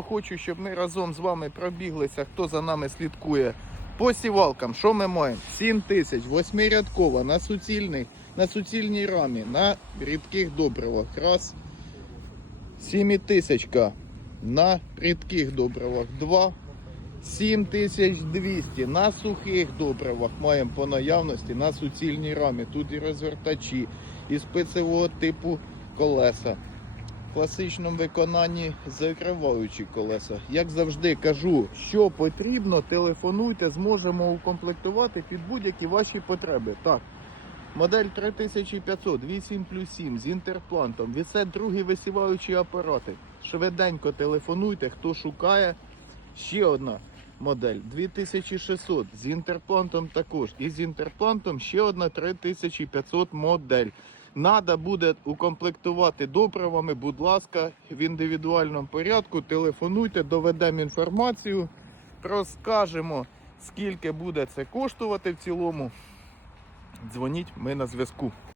Хочу, щоб ми разом з вами пробіглися, хто за нами слідкує. По сівалкам, що ми маємо? 7 тисяч, восьмирядкова, на на суцільній рамі, на рідких добривах. Раз. 7 тисячка на рідких добривах. Два. 7200 на сухих добривах маємо по наявності на суцільній рамі. Тут і розвертачі, і спецевого типу колеса. Класичному виконанні закриваючі колеса. Як завжди кажу, що потрібно, телефонуйте, зможемо укомплектувати під будь-які ваші потреби. Так, модель 3500, 8 плюс 7 з інтерплантом, вісе другі висіваючі апарати. Швиденько телефонуйте, хто шукає. Ще одна модель 2600 з інтерплантом також. І з інтерплантом ще одна 3500 модель. Надо буде укомплектувати добривами, будь ласка, в індивідуальному порядку. Телефонуйте, доведемо інформацію, розкажемо, скільки буде це коштувати в цілому. Дзвоніть, ми на зв'язку.